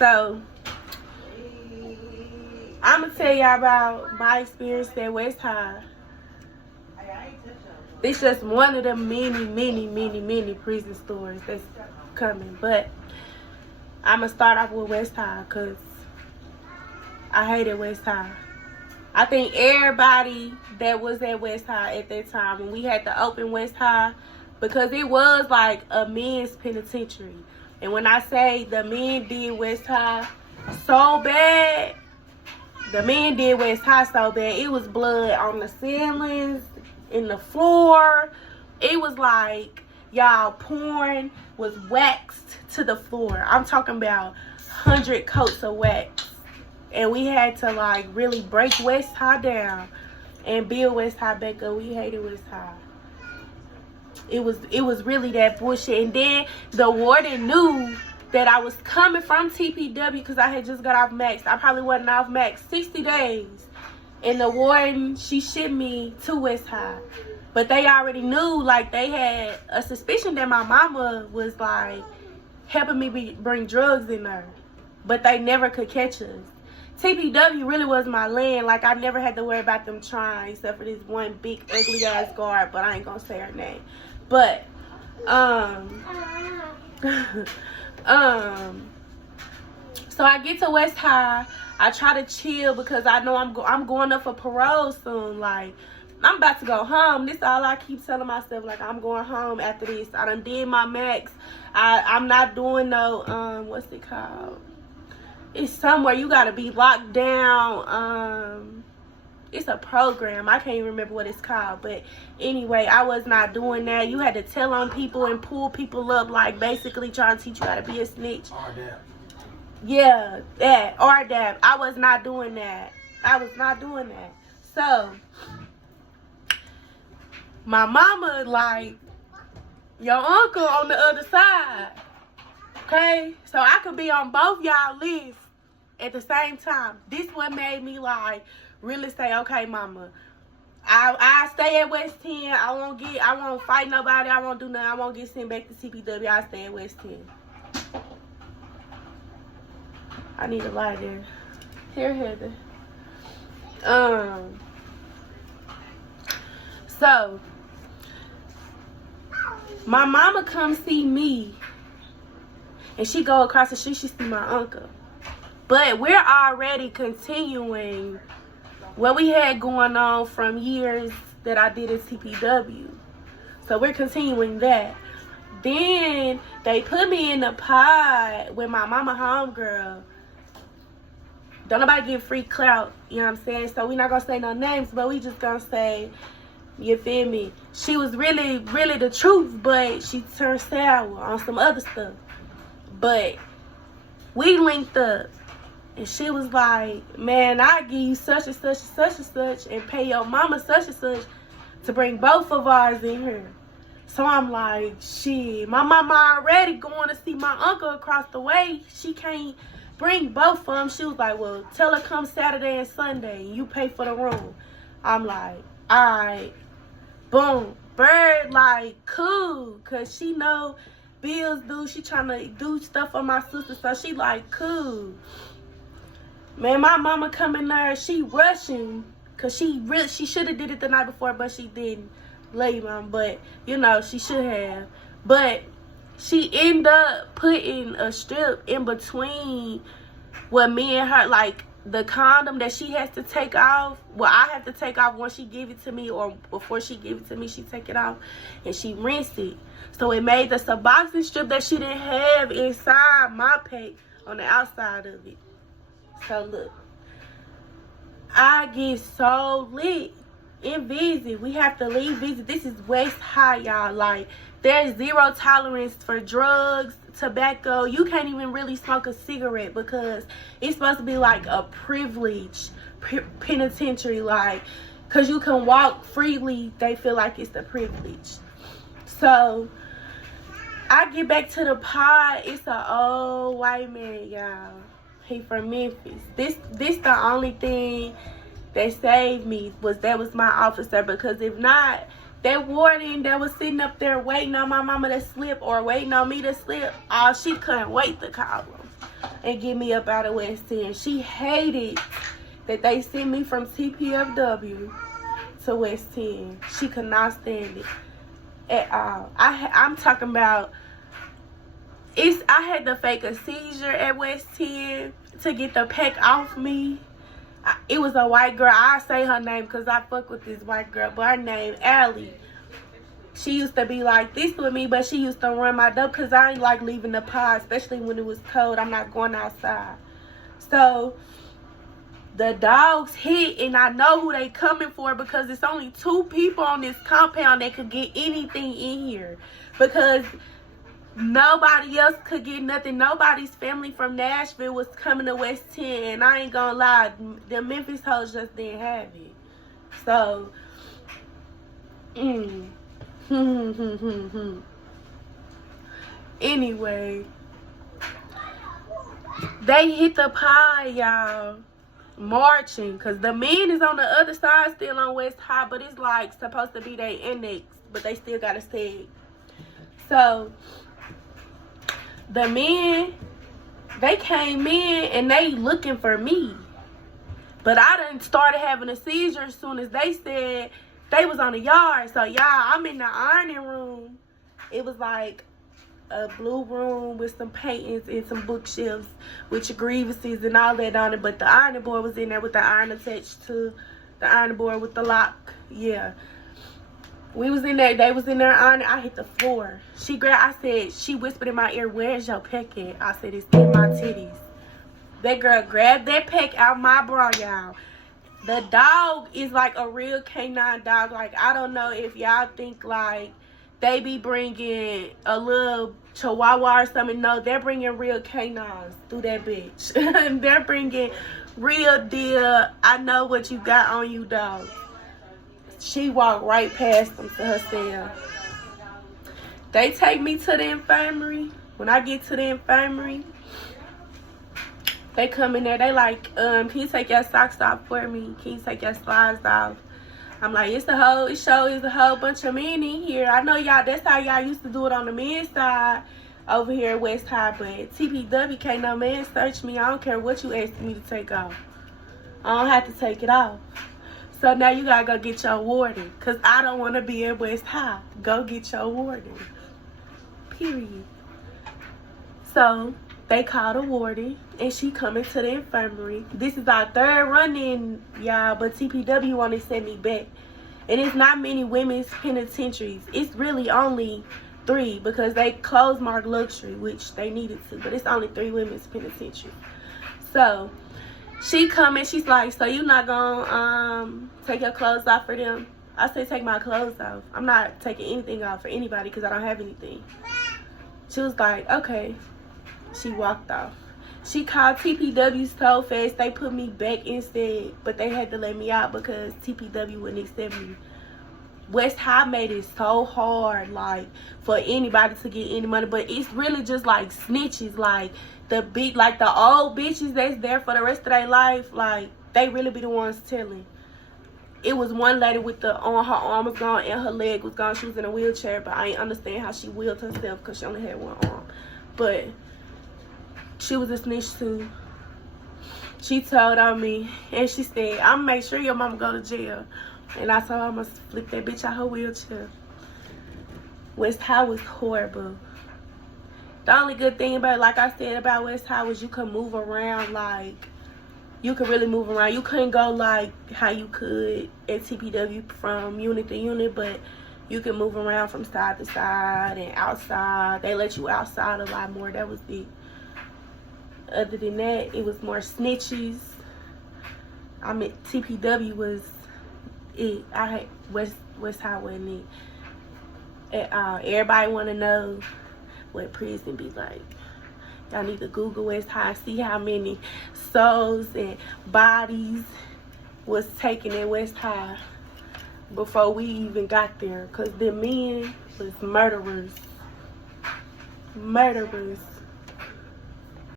So I'm gonna tell y'all about my experience at West High. This just one of the many prison stories that's coming. But I'm gonna start off with West High because I hated West High. I think everybody that was at West High at that time, when we had to open West High, because it was like a men's penitentiary. And when I say the men did West High so bad, the men did West High so bad, it was blood on the ceilings, in the floor. It was like, y'all, porn was waxed to the floor. I'm talking about 100 coats of wax. And we had to like really break West High down and build West High back up. We hated West High. It was really that bullshit. And then the warden knew that I was coming from TPW because I had just got off max. I probably wasn't off max 60 days. And the warden, she shipped me to West High. But they already knew, like, they had a suspicion that my mama was, like, helping me bring drugs in there. But they never could catch us. TPW really was my land. Like, I never had to worry about them trying, except for this one big, ugly-ass guard. But I ain't gonna say her name. But, so I get to West High. I try to chill because I know I'm going up for parole soon. Like, I'm about to go home. This is all I keep telling myself. Like, I'm going home after this. I done did my max. I'm not doing no, what's it called? It's somewhere you got to be locked down. It's a program. I can't even remember what it's called. But anyway, I was not doing that. You had to tell on people and pull people up. Like, basically trying to teach you how to be a snitch. Yeah, that. RDAP. I was not doing that. So, my mama, like, your uncle on the other side. Okay? So, I could be on both y'all lists at the same time. This what made me, like, really say, okay, mama, I stay at West 10. I won't fight nobody. I won't do nothing. I won't get sent back to CPW. I stay at West 10. I need a lighter. Here, Heather. So, my mama come see me, and she go across the street, she see my uncle. But we're already continuing what we had going on from years that I did at CPW. So we're continuing that. Then they put me in the pod with my mama homegirl. Don't nobody get free clout, you know what I'm saying? So we not gonna say no names, but we just gonna say, you feel me? She was really the truth, but she turned sour on some other stuff. But we linked up, and she was like, man, I give you such and such and such and such, and pay your mama such and such to bring both of ours in here. So I'm like, shit, my mama already going to see my uncle across the way. She can't bring both of them. She was like, well, tell her come Saturday and Sunday, and you pay for the room. I'm like, all right. Boom. Bird, like, cool. Because she know bills due. She trying to do stuff for my sister. So she like, cool. Man, my mama coming there. She rushing. Because she should have did it the night before, but she didn't. Lay mom. But, you know, she should have. But she ended up putting a strip in between what me and her, like, the condom that she has to take off. Well, I have to take off once she give it to me, or before she give it to me, she take it off and she rinse it. So it made us a boxing strip that she didn't have inside my pack on the outside of it. So look, I get so lit in Visit. We have to leave Visit. This is West High, y'all. Like, there's zero tolerance for drugs, tobacco. You can't even really smoke a cigarette because it's supposed to be like a privilege penitentiary, like, because you can walk freely. They feel like it's a privilege. So I get back to the pod. It's an old white man, y'all. He from Memphis. This the only thing that saved me was my officer, because if not, that warden that was sitting up there waiting on my mama to slip or waiting on me to slip, she couldn't wait to call him. and get me up out of West 10. She hated that they sent me from TPFW to West 10. She could not stand it at all. I'm talking about, I had to fake a seizure at West 10 to get the peck off me. It was a white girl. I say her name because I fuck with this white girl, but her name Allie. She used to be like this with me, but she used to run my dope because I ain't like leaving the pod, especially when it was cold. I'm not going outside. So the dogs hit, and I know who they coming for because it's only 2 people on this compound that could get anything in here, because nobody else could get nothing. Nobody's family from Nashville was coming to West 10, and I ain't gonna lie, the Memphis hoes just didn't have it. So anyway, they hit the pie, y'all, marching, because the men is on the other side still on West High, but it's like supposed to be their index, but they still gotta stay. So the men, they came in and they looking for me, but I done started having a seizure as soon as they said they was on the yard. So y'all, I'm in the ironing room. It was like a blue room with some paintings and some bookshelves with your grievances and all that on it, but the ironing board was in there with the iron attached to the ironing board with the lock. Yeah, we was in there. They was in there ironing. I hit the floor. She whispered in my ear, "Where's your peck at?" I said, "It's in my titties." That girl grabbed that peck out my bra, y'all. The dog is like a real canine dog. Like, I don't know if y'all think like they be bringing a little chihuahua or something. No, they're bringing real canines through that bitch. They're bringing real deal, I know what you got on you, dog. She walked right past them to her cell. They take me to the infirmary. When I get to the infirmary, they come in there. They like, can you take your socks off for me? Can you take your slides off? I'm like, it's a whole bunch of men in here. I know y'all, that's how y'all used to do it on the men's side over here at West High, but TPW can't no man search me. I don't care what you ask me to take off. I don't have to take it off. So now you gotta go get your warden, because I don't want to be at West High. Go get your warden. Period. So they called a warden, and she coming to the infirmary. This is our 3rd run-in, y'all, but TPW want to send me back. And it's not many women's penitentiaries. It's really only 3, because they closed Mark Luxury, which they needed to, but it's only 3 women's penitentiaries. So she coming, she's like, "So you not gonna take your clothes off for them?" I said, "Take my clothes off. I'm not taking anything off for anybody because I don't have anything." She was like, "Okay." She walked off. She called TPW so fast they put me back instead, but they had to let me out because TPW wouldn't accept me. West High made it so hard, like, for anybody to get any money, but it's really just like snitches, like the old bitches that's there for the rest of their life, like they really be the ones telling. It was one lady with her arm was gone and her leg was gone. She was in a wheelchair, but I ain't understand how she wheeled herself because she only had one arm. But she was a snitch too. She told on me, and she said, "I'm gonna make sure your mama go to jail." And I told her I must flip that bitch out her wheelchair. West High was horrible. The only good thing about it, like I said about West High, was you could move around. Like, you could really move around. You couldn't go like how you could at TPW from unit to unit, but you can move around from side to side and outside. They let you outside a lot more. That was it. Other than that, it was more snitches. I mean, TPW was it. I had West High wasn't it. Everybody want to know what prison be like. Y'all need to Google West High, see how many souls and bodies was taken at West High before we even got there. Because the men was murderers. Murderers.